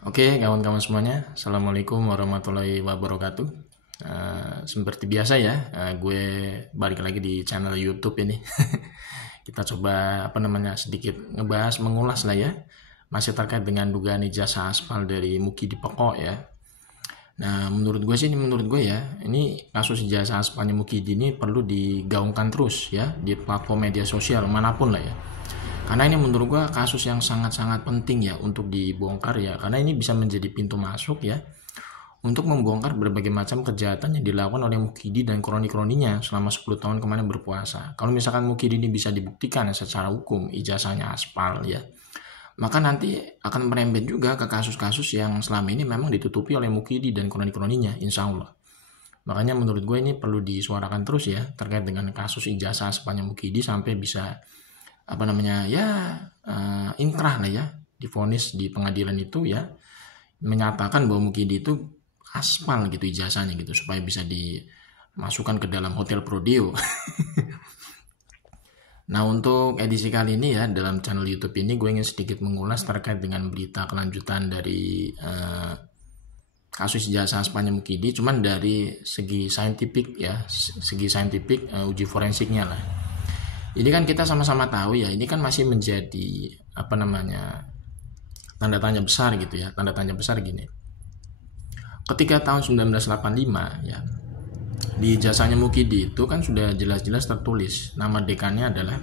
Oke, kawan-kawan semuanya, Assalamualaikum warahmatullahi wabarakatuh. Seperti biasa ya, gue balik lagi di channel YouTube ini. Kita coba sedikit ngebahas, mengulas lah ya, masih terkait dengan dugaan ijazah aspal dari Muki di Pokok ya. Nah, menurut gue ya, ini kasus ijazah aspalnya Mukidi ini perlu digaungkan terus ya di platform media sosial manapun lah ya. Karena ini menurut gua kasus yang sangat-sangat penting ya untuk dibongkar ya. Karena ini bisa menjadi pintu masuk ya untuk membongkar berbagai macam kejahatan yang dilakukan oleh Mukidi dan kroni-kroninya selama 10 tahun kemarin berpuasa. Kalau misalkan Mukidi ini bisa dibuktikan secara hukum ijazahnya aspal ya, maka nanti akan merembet juga ke kasus-kasus yang selama ini memang ditutupi oleh Mukidi dan kroni-kroninya, insya Allah. Makanya menurut gue ini perlu disuarakan terus ya terkait dengan kasus ijazah aspalnya Mukidi sampai bisa inkrah lah ya, divonis di pengadilan itu ya, menyatakan bahwa Mukidi itu aspal gitu ijazahnya gitu supaya bisa dimasukkan ke dalam hotel Prodeo. Nah, untuk edisi kali ini ya dalam channel YouTube ini gue ingin sedikit mengulas terkait dengan berita kelanjutan dari kasus ijazah aspalnya Mukidi, cuman dari segi saintifik ya, uji forensiknya lah. Ini kan kita sama-sama tahu ya, ini kan masih menjadi tanda tanya besar gitu ya, tanda tanya besar gini. Ketika tahun 1985 ya, di ijazahnya Mukidi itu kan sudah jelas-jelas tertulis nama dekannya adalah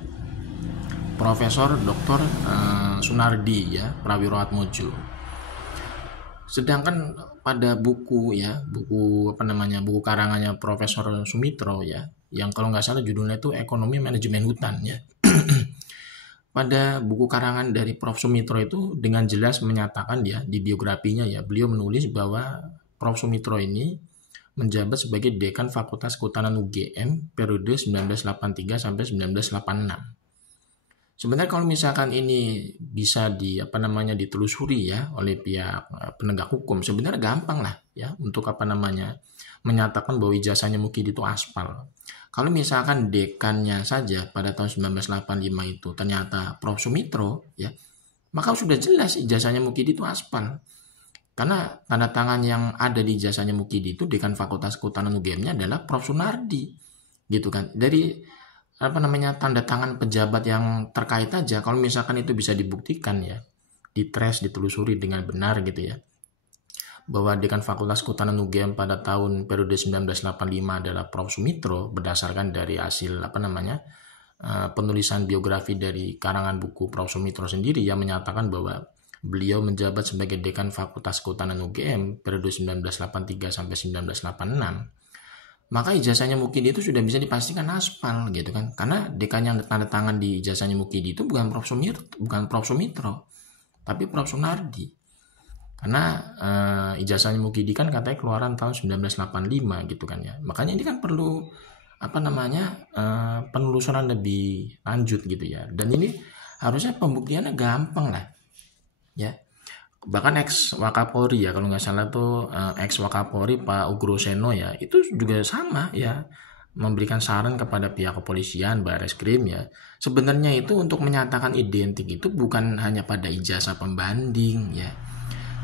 Profesor Dr. Sunardi ya, Prawiroatmojo. Sedangkan pada buku karangannya Profesor Sumitro ya, yang kalau nggak salah judulnya itu Ekonomi Manajemen Hutan ya. Pada buku karangan dari Prof. Sumitro itu dengan jelas menyatakan ya di biografinya ya, beliau menulis bahwa Prof. Sumitro ini menjabat sebagai Dekan Fakultas Kehutanan UGM periode 1983 sampai 1986. Sebenarnya kalau misalkan ini bisa ditelusuri ya oleh pihak penegak hukum, sebenarnya gampang lah ya untuk menyatakan bahwa ijazahnya Mukidi itu aspal. Kalau misalkan dekannya saja pada tahun 1985 itu ternyata Prof. Sumitro ya, maka sudah jelas ijazahnya Mukidi itu aspal. Karena tanda tangan yang ada di ijazahnya Mukidi itu dekan Fakultas Kehutanan UGM-nya adalah Prof. Sunardi. Gitu kan. Dari tanda tangan pejabat yang terkait aja, kalau misalkan itu bisa dibuktikan ya, ditrace, ditelusuri dengan benar gitu ya, bahwa dekan Fakultas Kehutanan UGM pada tahun periode 1985 adalah Prof. Sumitro berdasarkan dari hasil penulisan biografi dari karangan buku Prof. Sumitro sendiri yang menyatakan bahwa beliau menjabat sebagai dekan Fakultas Kehutanan UGM periode 1983 sampai 1986. Maka ijazahnya Mukidi itu sudah bisa dipastikan aspal gitu kan, karena dekan yang tanda tangan di ijazahnya Mukidi itu bukan Prof. Sumitro, tapi Prof. Sunardi. Karena ijazahnya Mukidi kan katanya keluaran tahun 1985 gitu kan ya. Makanya ini kan perlu penelusuran lebih lanjut gitu ya. Dan ini harusnya pembuktiannya gampang lah ya. Bahkan ex Wakapolri ya, kalau nggak salah tuh ex Wakapolri Pak Ugroseno ya, itu juga sama ya, memberikan saran kepada pihak kepolisian, Barreskrim ya. Sebenarnya itu untuk menyatakan identik itu bukan hanya pada ijazah pembanding ya,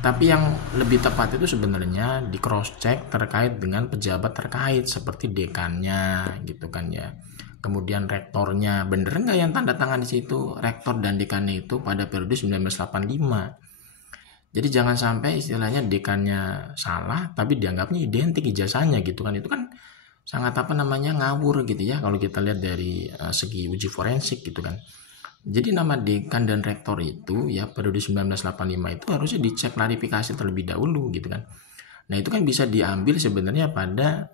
tapi yang lebih tepat itu sebenarnya di cross check terkait dengan pejabat terkait seperti dekannya gitu kan ya. Kemudian rektornya, bener nggak yang tanda tangan di situ rektor dan dekannya itu pada periode 1985. Jadi jangan sampai istilahnya dekannya salah tapi dianggapnya identik ijazahnya gitu kan. Itu kan sangat ngawur gitu ya kalau kita lihat dari segi uji forensik gitu kan. Jadi nama dekan dan rektor itu ya periode 1985 itu harusnya dicek klarifikasi terlebih dahulu gitu kan. Nah, itu kan bisa diambil sebenarnya pada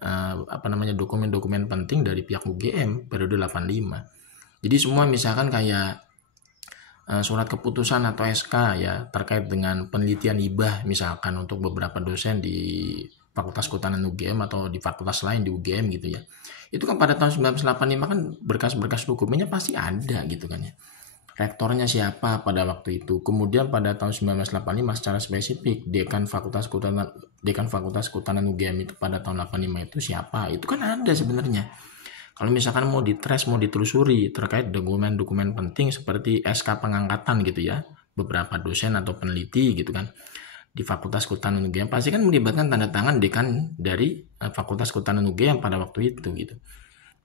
dokumen-dokumen penting dari pihak UGM periode 85. Jadi semua misalkan kayak surat keputusan atau SK ya terkait dengan penelitian hibah misalkan untuk beberapa dosen di Fakultas Kehutanan UGM atau di fakultas lain di UGM gitu ya. Itu kan pada tahun 1985 kan berkas-berkas dokumennya pasti ada gitu kan ya. Rektornya siapa pada waktu itu. Kemudian pada tahun 1985 secara spesifik Dekan Fakultas Kehutanan UGM itu pada tahun 85 itu siapa. Itu kan ada sebenarnya. Kalau misalkan mau ditrace, mau ditelusuri terkait dokumen-dokumen penting seperti SK pengangkatan gitu ya, beberapa dosen atau peneliti gitu kan. di Fakultas Kehutanan UGM pasti kan melibatkan tanda tangan dekan dari Fakultas Kehutanan UGM pada waktu itu gitu.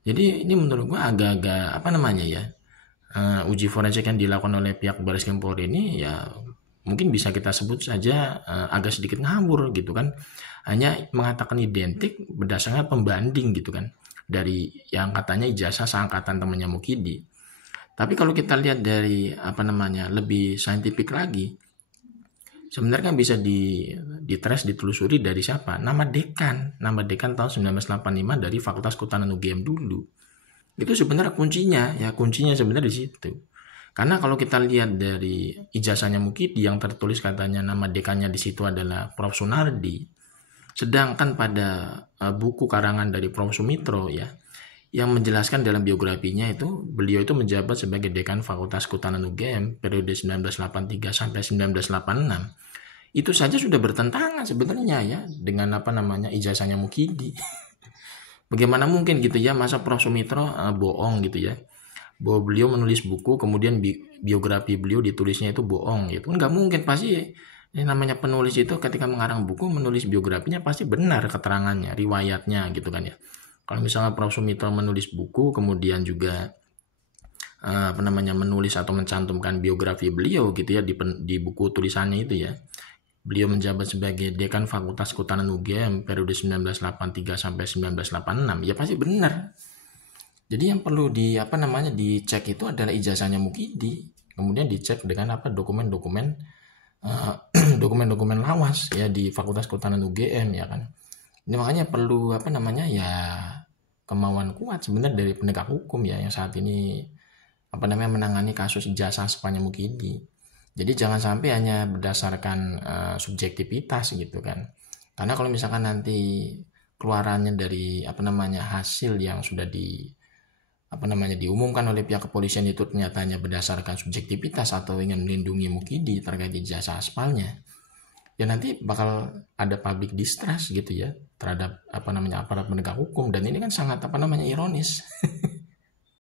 Jadi ini menurut gua agak-agak apa namanya ya, uji forensik yang dilakukan oleh pihak Baris Krim Polri ini ya mungkin bisa kita sebut saja agak sedikit ngawur gitu kan, hanya mengatakan identik berdasarkan pembanding gitu kan dari yang katanya ijazah seangkatan temannya Mukidi. Tapi kalau kita lihat dari apa namanya lebih saintifik lagi, sebenarnya bisa di-trace, ditelusuri dari siapa? Nama dekan tahun 1985 dari Fakultas Kehutanan UGM dulu. Itu sebenarnya kuncinya sebenarnya di situ. Karena kalau kita lihat dari ijazahnya Mukidi yang tertulis katanya nama dekannya di situ adalah Prof. Sunardi, sedangkan pada buku karangan dari Prof. Sumitro ya, yang menjelaskan dalam biografinya itu beliau itu menjabat sebagai dekan Fakultas Kehutanan UGM periode 1983 sampai 1986. Itu saja sudah bertentangan sebenarnya ya dengan apa namanya ijazahnya Mukidi. Bagaimana mungkin gitu ya, masa Prof. Sumitro bohong gitu ya, bahwa beliau menulis buku kemudian biografi beliau ditulisnya itu bohong gitu. Nggak mungkin, pasti ini namanya penulis itu ketika mengarang buku menulis biografinya pasti benar keterangannya, riwayatnya gitu kan ya. Kalau misalnya Prof. Sumitro menulis buku kemudian juga apa namanya menulis atau mencantumkan biografi beliau gitu ya di buku tulisannya itu ya, beliau menjabat sebagai dekan Fakultas Kehutanan UGM periode 1983 sampai 1986 ya pasti benar. Jadi yang perlu dicek itu adalah ijazahnya Mukidi, kemudian dicek dengan dokumen-dokumen dokumen-dokumen lawas ya di Fakultas Kehutanan UGM ya kan. Ini makanya perlu ya kemauan kuat sebenarnya dari penegak hukum ya yang saat ini menangani kasus ijazah sepanjang Mukidi. Jadi jangan sampai hanya berdasarkan subjektivitas gitu kan. Karena kalau misalkan nanti keluarannya dari hasil yang sudah diumumkan oleh pihak kepolisian itu ternyata hanya berdasarkan subjektivitas atau ingin melindungi Mukidi terkait ijazah aspalnya, ya nanti bakal ada public distrust gitu ya terhadap aparat penegak hukum, dan ini kan sangat ironis.